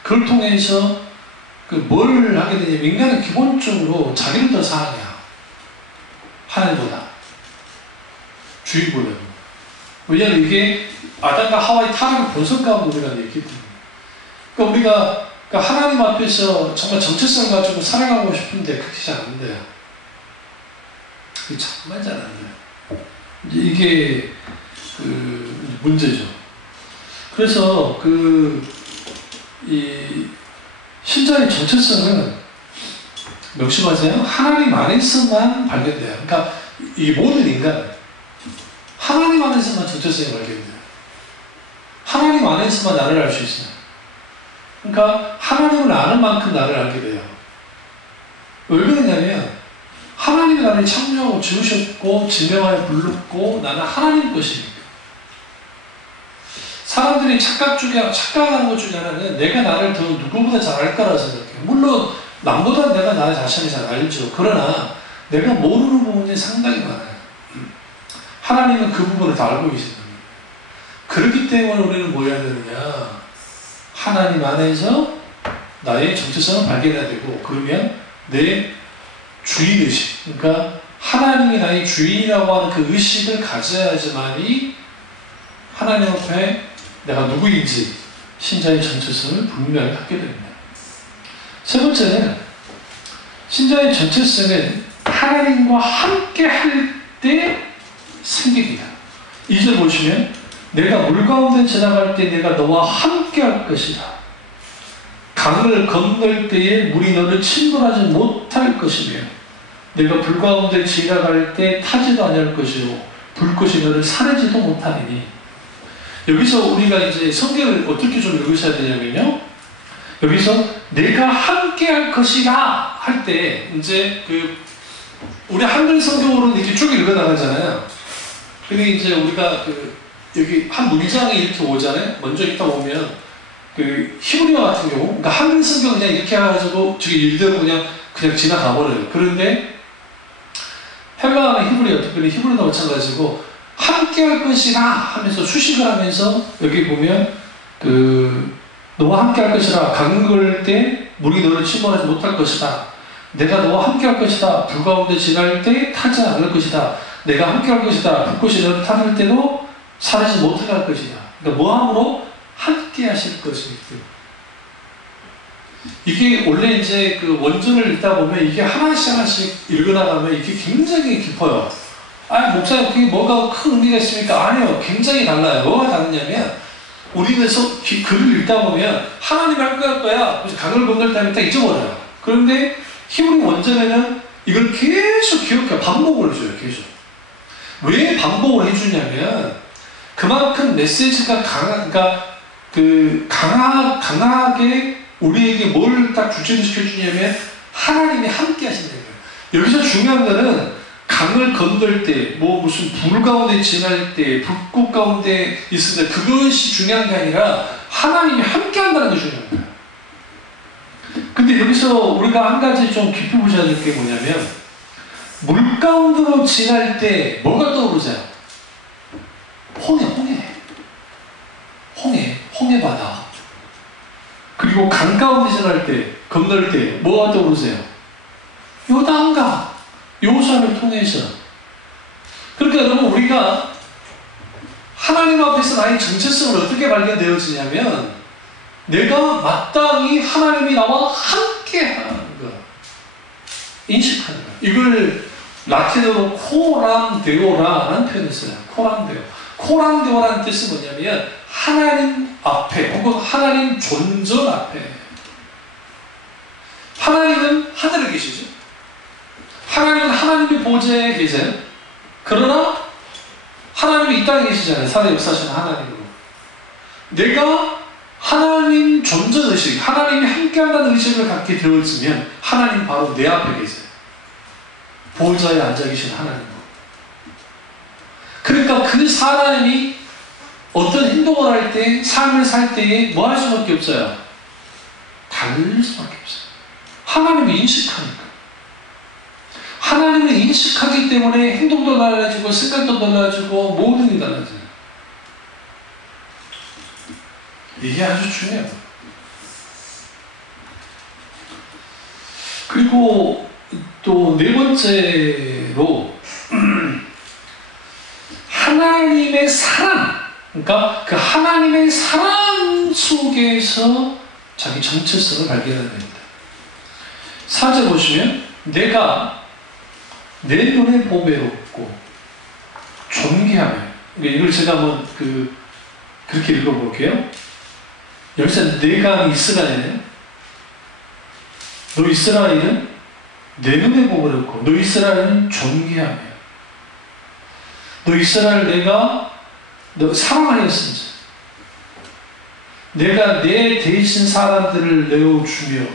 그걸 통해서 뭘 하게 되냐면, 인간은 기본적으로 자기를 더 사랑해요. 하나님보다. 주의보다는. 왜냐하면 이게 아담과 하와의 타락의 본성 가운데 우리가 있기 때문에. 그러니까 우리가 그러니까 하나님 앞에서 정말 정체성을 가지고 살아가고 싶은데 그렇게 잘 안 돼요. 그게 정말 잘 안 돼요. 이게 그 문제죠. 그래서 이 신자의 정체성은 명심하세요. 하나님 안에서만 발견돼요. 그러니까 이 모든 인간 하나님 안에서만 정체성이 발견돼요. 하나님 안에서만 나를 알 수 있어요. 그러니까 하나님을 아는 만큼 나를 알게 돼요. 왜 그러냐면 하나님이 나를 창조하고 지으셨고 지명하여 불렀고 나는 하나님 것이니까. 사람들이 착각하는 것 중에 하나는 내가 나를 더 누구보다 잘 알까라고 생각해요. 물론 남보다 내가 나 자신을 잘 알죠. 그러나 내가 모르는 부분이 상당히 많아요. 하나님은 그 부분을 다 알고 계신다. 그렇기 때문에 우리는 뭐 해야 되느냐? 하나님 안에서 나의 정체성을 발견해야 되고, 그러면 내 주인의식, 그러니까 하나님이 나의 주인이라고 하는 그 의식을 가져야지만이 하나님 앞에 내가 누구인지 신자의 정체성을 분명히 갖게 됩니다. 세 번째는 신자의 정체성은 하나님과 함께 할 때 생깁니다. 2절 보시면 내가 물 가운데 지나갈 때 내가 너와 함께 할 것이다. 강을 건널 때에 물이 너를 침몰하지 못할 것이며 내가 불 가운데 지나갈 때 타지도 아니할 것이요 불꽃이 너를 사르지도 못하리니. 여기서 우리가 이제 성경을 어떻게 좀 읽으셔야 되냐면요, 여기서 내가 함께 할 것이다 할 때 이제 우리 한글 성경으로는 이렇게 쭉 읽어 나가잖아요. 근데 이제 우리가 여기 한 문장에 이렇게 오잖아요. 먼저 읽다 보면 히브리어 같은 경우, 그러니까 한글 성경 그냥 이렇게 해가지고 저기 일대로 그냥 지나가 버려요. 그런데 헬라어나 히브리어, 특별히 히브리어도 마찬가지고 함께 할 것이라 하면서 수식을 하면서 여기 보면 너와 함께 할 것이라 강을 걸을 때 물이 너를 침몰하지 못할 것이다. 내가 너와 함께 할 것이다. 불 가운데 지날 때 타지 않을 것이다. 내가 함께 할 것이다. 불꽃이 너를 타는 때도 사르지 못하게 할 것이다. 그러니까 뭐함으로? 함께 하실 것이기 때문에. 이게 원래 이제 원전을 읽다 보면 이게 하나씩 읽어나가면 이게 굉장히 깊어요. 목사님, 그게 뭐가 큰 의미가 있습니까? 아니요. 굉장히 달라요. 뭐가 다르냐면, 우리는 글을 읽다 보면, 하나님 할 거야. 그래서 강을 건널 때 딱 잊어버려요. 그런데 히브리 원전에는 이걸 계속 기억해, 반복을 해줘요, 계속. 왜 반복을 해주냐면, 그만큼 메시지가 강하게 우리에게 뭘 딱 주제를 시켜주냐면, 하나님이 함께 하신다는 거예요. 여기서 중요한 거는, 강을 건널 때, 무슨 불 가운데 지날 때, 불꽃 가운데 있을 때, 그것이 중요한 게 아니라 하나님이 함께 한다는 게 중요한 거예요. 근데 여기서 우리가 한 가지 좀 깊이 보셔야 될 게 뭐냐면, 물 가운데로 지날 때 뭐가 떠오르세요? 홍해 바다. 그리고 강 가운데 지날 때, 건널 때 뭐가 떠오르세요? 요단강. 요산을 통해서. 그러니까 여러분, 우리가 하나님 앞에서 나의 정체성을 어떻게 발견되어지냐면, 내가 마땅히 하나님이 나와 함께 하는 것, 인식하는 것. 이걸 라틴어로 코람데오라는 표현을 써요. 코람데오. 코람데오라는 뜻은 뭐냐면 하나님 앞에 혹은 하나님 존전 앞에. 하나님은 하늘에 계시죠. 하나님은 하나님의 보좌에 계세요. 그러나 하나님이 이 땅에 계시잖아요. 살아 역사하시는 하나님으로. 내가 하나님 존재의식, 하나님이 함께한다는 의식을 갖게 되어지면 하나님 바로 내 앞에 계세요. 보좌에 앉아 계신 하나님으로. 그러니까 그 사람이 어떤 행동을 할 때, 삶을 살 때에 뭐 할 수밖에 없어요? 달릴 수밖에 없어요. 하나님을 인식하니까. 하나님을 인식하기 때문에 행동도 달라지고 생각도 달라지고 모든 게 달라져요. 이게 아주 중요해요. 그리고 또 네 번째로 주님의 사랑, 그러니까 그 하나님의 사랑 속에서 자기 정체성을 발견하게 됩니다. 4절 보시면 내가 내 눈에 보배롭고 존귀하며, 이걸 제가 한번 그렇게 읽어볼게요. 여기서 내가 이스라엘이에요. 너 이스라엘은 내 눈에 보배롭고 너 이스라엘은 존귀하며, 너 이스라엘 내가 너 사랑하였으니 내가 내 대신 사람들을 내어주며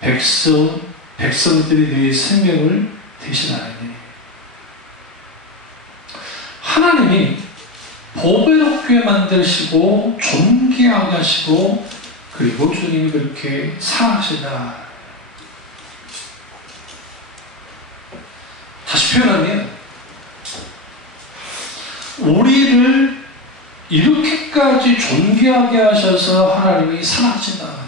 백성들이 내 생명을 대신하였니. 하나님이 보배롭게 만드시고 존귀하게 하시고 그리고 주님이 그렇게 사랑하신다. 다시 표현하면 우리를 이렇게까지 존귀하게 하셔서 하나님이 사랑하신다.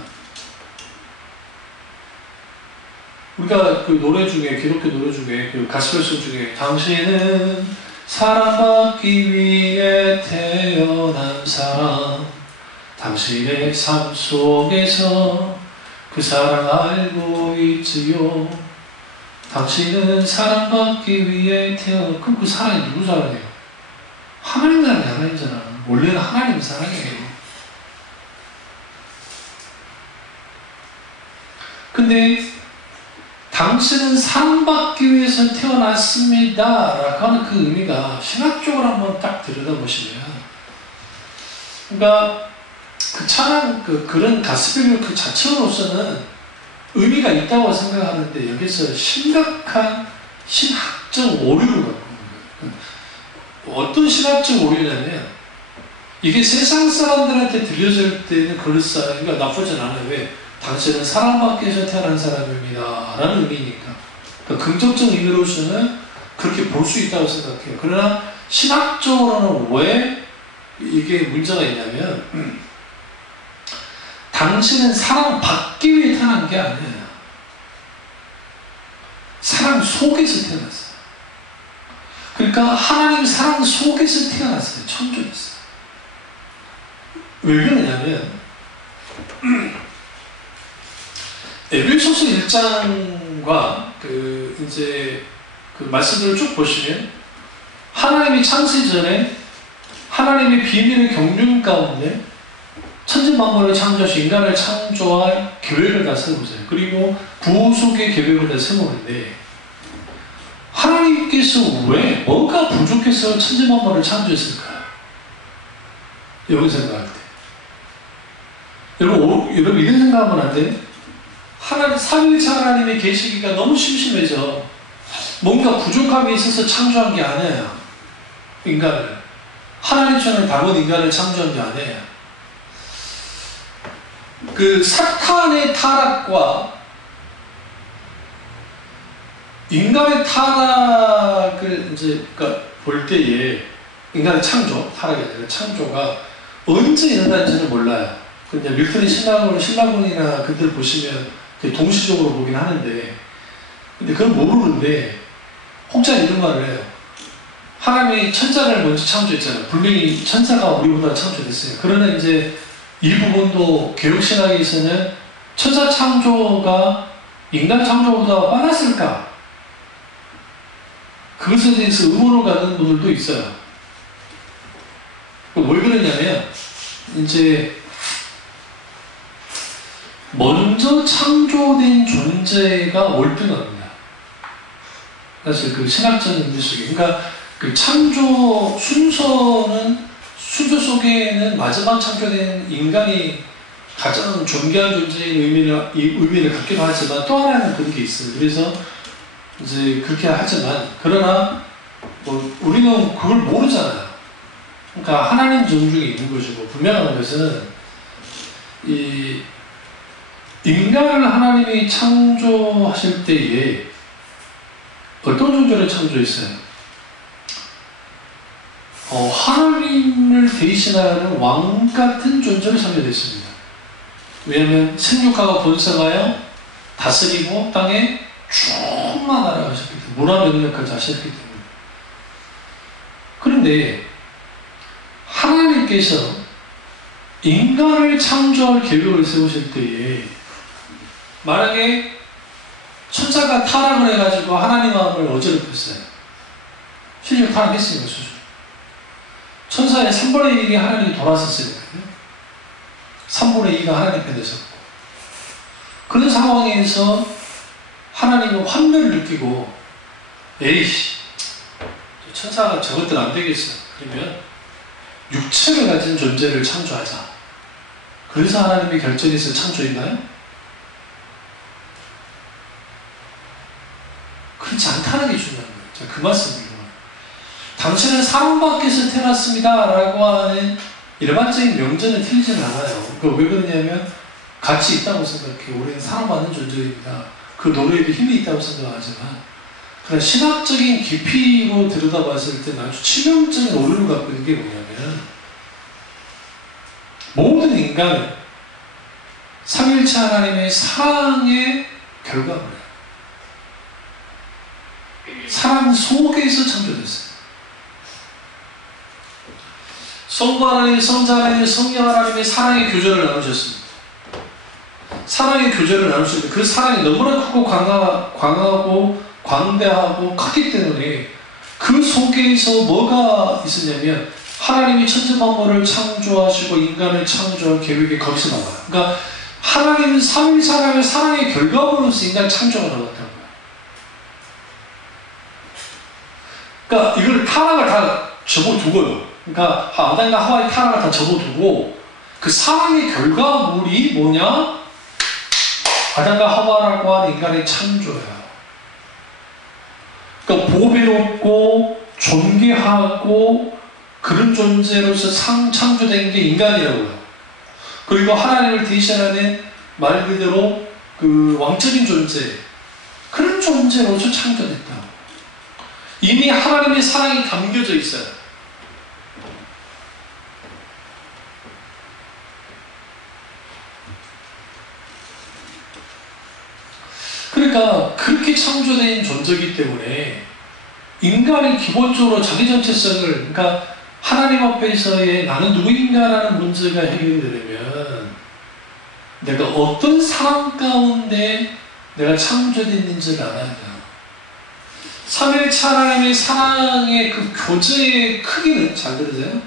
우리가 그 노래 중에, 기독교 노래 중에, 그 가스펠송 중에 당신은 사랑받기 위해 태어난 사람, 당신의 삶 속에서 그 사랑 알고 있지요. 당신은 사랑받기 위해 그럼 그 사랑이 누구 사랑이에요? 하나님 사랑이 하나님잖아. 원래는 하나님 사랑이에요. 근데 당신은 사랑받기 위해서 태어났습니다 라고 하는 그 의미가 신학적으로 한번 딱 들여다보시면, 그러니까 그 찬양, 그런 가스펠 그 자체로서는 의미가 있다고 생각하는데 여기서 심각한 신학적 오류를 갖고 있는 거예요. 어떤 신학적 오류냐면, 이게 세상 사람들한테 들려질 때는 그럴싸해. 그러니까 나쁘진 않아요. 왜? 당신은 사랑받기 위해서 태어난 사람입니다 라는 의미니까. 그러니까 긍정적 의미로서는 그렇게 볼 수 있다고 생각해요. 그러나 신학적으로는 왜 이게 문제가 있냐면, 당신은 사랑받기 위해 태어난 게 아니에요. 사랑 속에서 태어났어요. 그러니까 하나님 사랑 속에서 태어났어요. 천주였어요. 왜 그러냐면 에베소서 1장과 이제 그 말씀들을 쭉 보시면 하나님이 창세 전에 하나님의 비밀의 경륜 가운데 천지만물을 창조하시 인간을 창조할 계획을 다 세우세요. 그리고 구속의 계획을 다 세우는데 하나님께서 왜 뭐가 부족해서 천지만물을 창조했을까요? 여러분 생각할 때 여러분 이런 생각하면 안 돼요? 삼위일체 하나님의 계시기가 너무 심심해서 뭔가 부족함이 있어서 창조한 게 아니에요. 인간을. 하나님처럼 다른 인간을 창조한 게 아니에요. 그 사탄의 타락과 인간의 타락을 이제 볼 때에 인간의 창조, 타락이 아니라 창조가 언제 일어난지는 몰라요. 근데 밀턴의 신라곤이나 그들 보시면 동시적으로 보긴 하는데, 근데 그건 모르는데 혹자 이런 말을 해요. 하나님이 천사를 먼저 창조했잖아요. 분명히 천사가 우리보다 창조됐어요. 그러나 이제 이 부분도 개혁신학에서는 천사 창조가 인간 창조보다 빨랐을까? 그것에 대해서 의문을 갖는 분들도 있어요. 왜 그러냐면 이제 먼저 창조된 존재가 월등합니다. 사실 그 신학적인 의미 속에, 그러니까 그 창조 순서 속에는 마지막 창조된 인간이 가장 존귀한 존재인 의미를 갖기도 하지만 또 하나는 그런 게 있어요. 그래서 이제 그렇게 하지만, 그러나 우리는 그걸 모르잖아요. 그러니까 하나님 존중이 있는 것이고, 분명한 것은 이 인간을 하나님이 창조하실 때에 어떤 존재를 창조했어요? 하나님을 대신하는 왕 같은 존재를 창조했습니다. 왜냐하면 생육하고 번성하여 다스리고 땅에 충만하라 하셨기 때문에, 무한 영역까지 하셨기 때문에. 그런데 하나님께서 인간을 창조할 계획을 세우실 때에 만약에 천사가 타락을 해가지고 하나님 마음을 어지럽혔어요. 실제로 타락했으니까 수준. 천사의 3분의 1이 하나님이 돌아섰어요. 3분의 2가 하나님 편에 섰고. 그런 상황에서 하나님은 환멸을 느끼고, 에이씨, 천사가 저것들 안 되겠어. 그러면 육체를 가진 존재를 창조하자. 그래서 하나님이 결정해서 창조했나요? 그렇지 않다는 게 중요한 거예요. 자, 그 말씀입니다. 당신은 사람밖에서 태어났습니다 라고 하는 일반적인 명제는 틀리지는 않아요. 왜 그러냐면 가치 있다고 생각해요. 우리는 사랑받는 존재입니다. 그 노래에도 힘이 있다고 생각하지만, 그러나 신학적인 깊이로 들여다봤을 때는 아주 치명적인 오류를 갖고 있는 게 뭐냐면, 모든 인간은 삼위일체 하나님의 사랑의 결과물이에요. 사랑 속에서 창조됐어요. 성부 하나님, 성자 하나님, 성령 하나님의 사랑의 교제를 나누셨습니다. 사랑의 교제를 나누셨는데 그 사랑이 너무나 크고 광하고 광대하고 컸기 때문에 그 속에서 뭐가 있었냐면 하나님이 천지만물을 창조하시고 인간을 창조할 계획이 거기서 나와요. 그러니까 하나님은 삼위일체 하나님의 사랑의 결과물로서 인간 창조가 나왔다는 거예요. 그러니까 이걸 타락을 다 접어두고요. 그러니까 아담과 하와의 타락을 다 접어두고 그 사랑의 결과물이 뭐냐? 아담과 하와라고 하는 인간의 창조예요. 그러니까 보배롭고 존귀하고 그런 존재로서 창조된 게 인간이라고요. 그리고 하나님을 대신하는 말 그대로 그 왕적인 존재, 그런 존재로서 창조됐다. 이미 하나님의 사랑이 담겨져 있어요. 그러니까 그렇게 창조된 존재이기 때문에 인간이 기본적으로 자기 정체성을, 그러니까 하나님 앞에서의 나는 누구인가라는 문제가 해결되려면 내가 어떤 사람 가운데 내가 창조됐는지를 알아야 돼요. 삼위일체 하나님의 사랑의 그 교제의 크기는 잘 들으세요?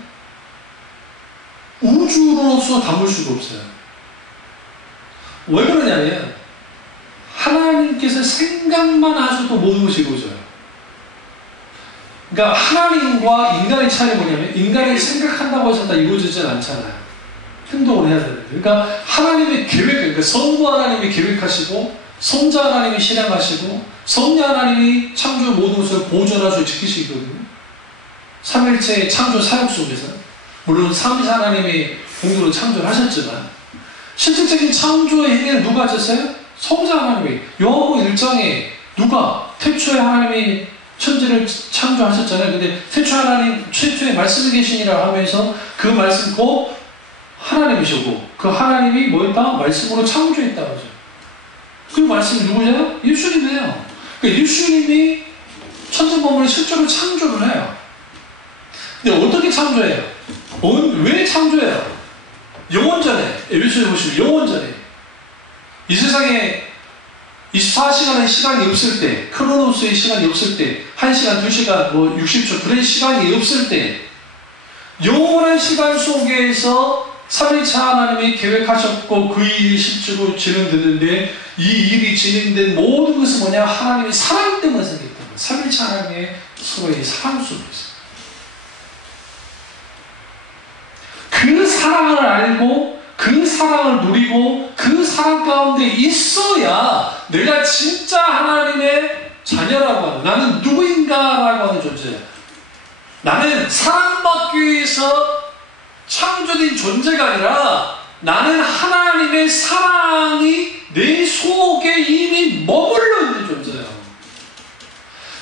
우주로서 담을 수가 없어요. 왜 그러냐면 하나님께서 생각만 하셔도 모든 것이 이루어져요. 그러니까 하나님과 인간의 차이는 뭐냐면 인간이 생각한다고 해서 다 이루어지진 않잖아요. 행동을 해야 되는데. 그러니까 하나님의 계획, 그러니까 성부 하나님이 계획하시고 성자 하나님이 실행하시고 성령 하나님이 창조 모든 것을 보존하시고 지키시거든요. 삼위일체의 창조 사역 속에서 물론 삼위일체 하나님이 공동으로 창조를 하셨지만 실질적인 창조의 행위는 누가 하셨어요? 성자 하나님이. 요한복음 1장에 누가 태초에 하나님이 천지를 창조하셨잖아요. 근데 태초 하나님 최초에 말씀이 계시니라 하면서 그 말씀 곧 하나님이시고 그 하나님이 뭐였다? 말씀으로 창조했다 그러죠. 그 말씀이 누구냐? 예수님이에요. 그러니까 예수님이 천지만물을 실제로 창조를 해요. 근데 어떻게 창조해요? 왜 창조해요? 영원전에, 예수님 보시면 영원전에 이 세상에 24시간의 시간이 없을 때, 크로노스의 시간이 없을 때, 1시간, 2시간, 60초 그런 시간이 없을 때 영원한 시간 속에서 삼위일체 하나님이 계획하셨고 그 일이 실제로 진행되는데 이 일이 진행된 모든 것은 뭐냐? 하나님의 사랑 때문에 생겼다는 거예요. 삼위일체 하나님의 서로의 사랑 속에서. 그 사랑을 알고 그 사랑을 누리고 그 사랑 가운데 있어야 내가 진짜 하나님의 자녀라고 하는, 나는 누구인가라고 하는 존재야. 나는 사랑받기 위해서 창조된 존재가 아니라 나는 하나님의 사랑이 내 속에 이미 머물러 있는 존재예요.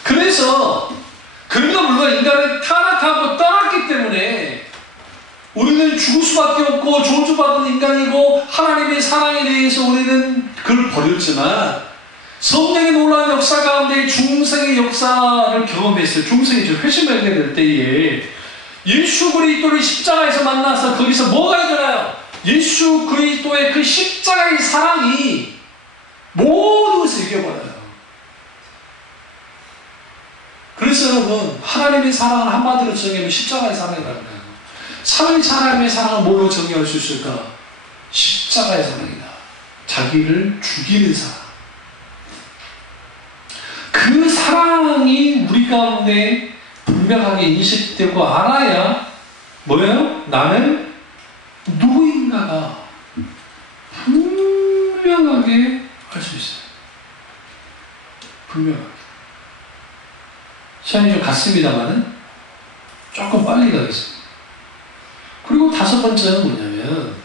그래서 그러니까 물론 인간은 타락하고 떠났기 때문에 우리는 죽을 수밖에 없고 저주받은 인간이고 하나님의 사랑에 대해서 우리는 그걸 버렸지만 성령의 놀라운 역사 가운데 중생의 역사를 경험했어요. 중생이 회심하게 될 때에 예수 그리스도를 십자가에서 만나서 거기서 뭐가 일어나요? 예수 그리스도의 그 십자가의 사랑이 모든 것을 이겨버려요. 그래서 여러분, 하나님의 사랑을 한마디로 정의하면 십자가의 사랑이라는 거예요. 하나님의 사랑을 뭘로 정의할 수 있을까? 십자가의 사랑이다. 자기를 죽이는 사랑. 그 사랑이 우리 가운데 분명하게 인식되고 알아야 뭐예요? 나는 누구인가가 분명하게 할 수 있어요. 분명하게. 시간이 좀 갔습니다만은 조금 빨리 가겠습니다. 그리고 다섯 번째는 뭐냐면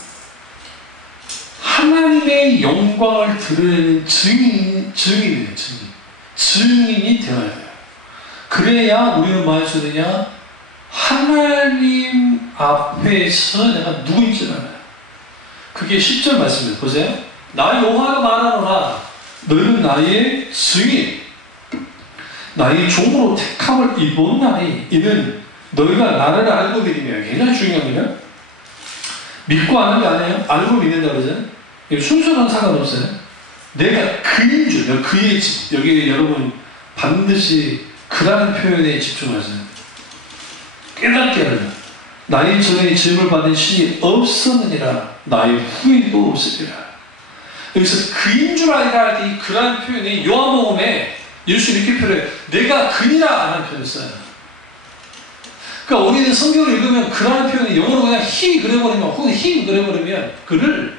하나님의 영광을 드러내는 증인이에요. 증인이 되어야 돼요. 그래야 우리는 뭐 할 수 있느냐? 하나님 앞에서 내가 누구인지 알아요. 그게 10절 말씀입니다. 보세요. 나 여호와가 말하노라. 너는 나의 증인, 나의 종으로 택함을 입었나니 이는 너희가 나를 알고 믿으며. 굉장히 중요합니다. 믿고 아는 게 아니에요. 알고 믿는다 그러잖아요. 순서는 상관없어요. 내가 그인 줄, 내가 그의 집. 여기 여러분 반드시 그라는 표현에 집중하세요. 깨닫게 하라. 나의 전에 지음을 받은 신이 없었느니라. 나의 후인도 없으리라. 여기서 그인 줄 알라 할 때 이 그라는 표현이 요한복음에 예수 이렇게 표현해요. 내가 그니라 하는 표현을 써요. 그러니까 우리는 성경을 읽으면 그라는 표현이 영어로 그냥 he 그려버리면, 혹은 him 그려버리면 그를,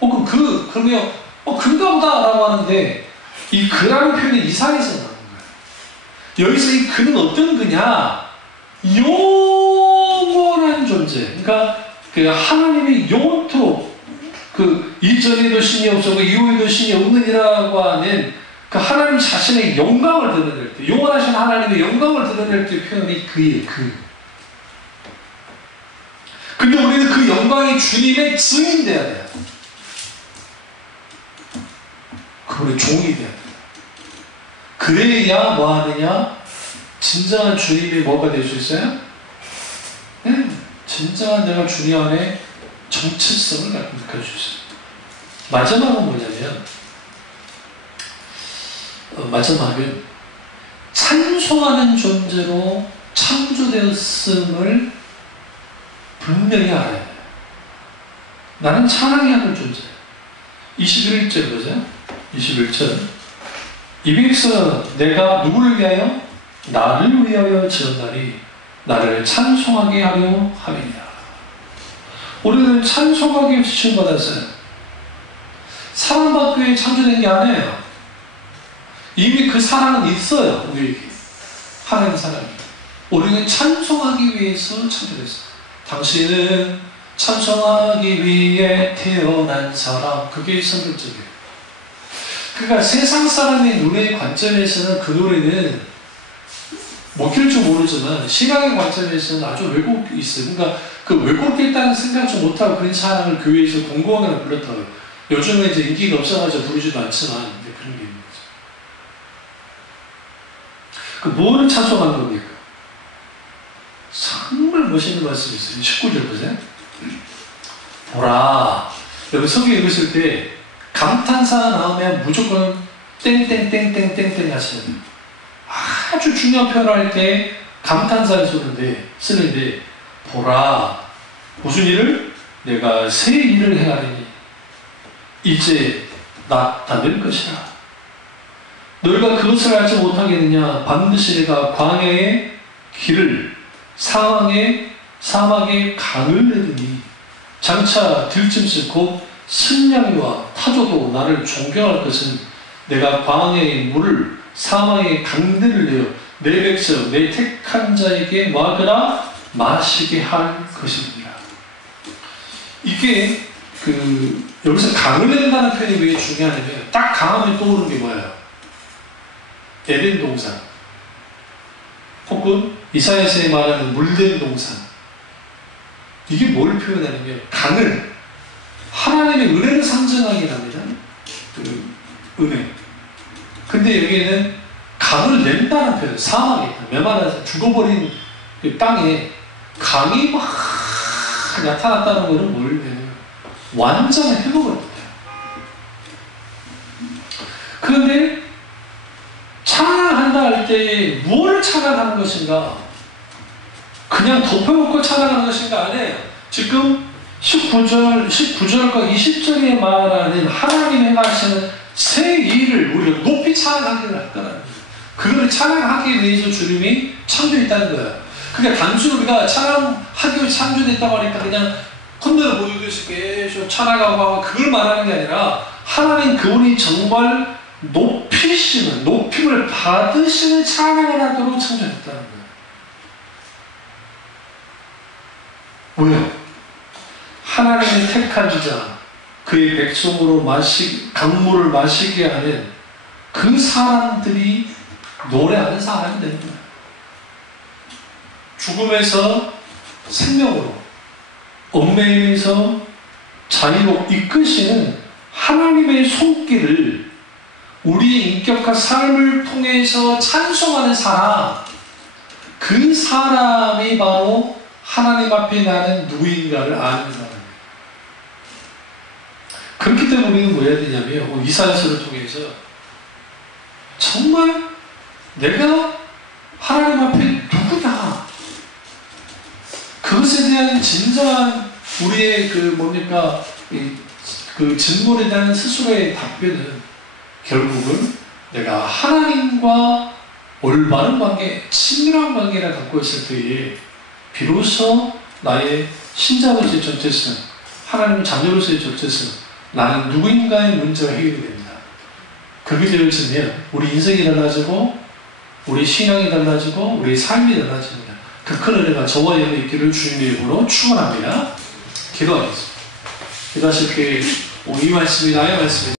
혹은 그러면 그인가 보다 라고 하는데, 이 그라는 표현이 이상해서 나오는 거예요. 여기서 이 그는 어떤 그냐? 영원한 존재. 그러니까 그 하나님이 영원토록 그 이전에도 신이 없었고 이후에도 신이 없느니라고 하는 그 하나님 자신의 영광을 드러낼 때, 영원하신 하나님의 영광을 드러낼 때 표현이 그예요. 근데 우리는 그 영광이 주님의 증인 돼야 돼요. 그분의 종이 돼야 돼요. 그래야 뭐 하느냐? 진정한 주님의 뭐가 될 수 있어요? 네? 진정한 내가 주님 안에 정체성을 갖고 느낄 수 있어요. 마지막은 뭐냐면, 마지막은 찬송하는 존재로 창조되었음을 분명히 알아야 돼요. 나는 찬양해야 할 존재예요. 21절 보세요. 21절. 이백서 내가 누구를 위하여? 나를 위하여 지었나니 나를 찬송하게 하려 함이니라. 우리는 찬송하게 지침받았어요. 사랑받기 위해 창조된 게 아니에요. 이미 그 사랑은 있어요. 우리에게. 하나님의 사랑이. 우리는 찬송하기 위해서 창조됐어요. 당신은 찬송하기 위해 태어난 사람. 그게 선별적이에요. 그러니까 세상 사람의 노래의 관점에서는 그 노래는 먹힐 줄 모르지만 신앙의 관점에서는 아주 왜곡이 있어요. 그러니까 그 왜곡이 있다는 생각 좀 못하고 그런 찬양을 교회에서 공공연하게 불렀다고요. 요즘에 이제 인기가 없어가지고 부르지도 않지만 그런 게 있는 거죠. 그 뭐를 찬송하는 겁니까? 정말 멋있는 말씀이 있어요. 19절 보세요. 보라. 여기 성경 읽으실 때 감탄사 나오면 무조건 땡땡땡땡땡땡 하셔야 돼요. 아주 중요한 표현을 할 때 감탄사를 쓰는데 보라. 무슨 일을? 내가 새 일을 행하리니 이제 나타낼 것이라. 너희가 그것을 알지 못하겠느냐? 반드시 내가 광야의 길을 사막의 강을 내리니 장차 들짐승 곧 승냥이와 타조도 나를 존경할 것은 내가 광야의 물을 사막의 강들을 내어 내 백성 내 택한 자에게 먹으라 마시게 할 것입니다. 이게 여기서 강을 낸다는 표현이 왜 중요하냐면 딱 강하면 떠오르는 게 뭐예요? 에덴 동산 혹은 이사야서에 말하는 물된 동산. 이게 뭘 표현하냐면 강을 하나님의 은혜를 상징하게 합니다. 은혜. 근데 여기에는 강을 낸다는 표현, 사막에 메마라서 죽어버린 그 땅에 강이 막 나타났다는 것은 뭐냐면 완전 회복을 못해요. 그런데 찬양한다 할 때 무엇을 찬양하는 것인가? 그냥 덮어놓고 찬양하는 것인가? 아니에요. 지금 19절과 20절에 말하는 하나님의 행하시는 새 일을 우리가 높이 찬양하기를 할 거라는 거예요. 그걸 찬양하기 위해서 주님이 창조했다는 거예요. 그러니까 단순히 우리가 찬양하기 위해 창조됐다고 하니까 그냥 건드려 보이듯이 계속 찬양하고 그걸 말하는 게 아니라 하나님 그분이 정말 높임을 받으시는 찬양을 하도록 창조했다는 거예요. 왜요? 하나님의 택한 자, 그의 백성으로 강물을 마시게 하는 그 사람들이 노래하는 사람이 되는 거예요. 죽음에서 생명으로, 얽매임에서 자유로 이끄시는 하나님의 손길을 우리의 인격과 삶을 통해서 찬송하는 사람, 그 사람이 바로 하나님 앞에 나는 누구인가를 아는 사람이에요. 그렇기 때문에 우리는 뭐 해야 되냐면 이사야서를 통해서 정말 내가 하나님 앞에 누구냐, 그것에 대한 진정한 우리의 그 질문에 대한 스스로의 답변은 결국은 내가 하나님과 올바른 관계, 친밀한 관계를 갖고 있을 때에 비로소 나의 신자로서의 정체성, 하나님 자녀로서의 정체성, 나는 누구인가의 문제가 해결이 됩니다. 그렇게 되어지면 우리 인생이 달라지고 우리 신앙이 달라지고 우리 삶이 달라집니다. 그 큰 은혜가 저와 여러분 있기를 주님의 이름으로 축원합니다. 기도하겠습니다. 기도하실 때 이 말씀이 나의 말씀이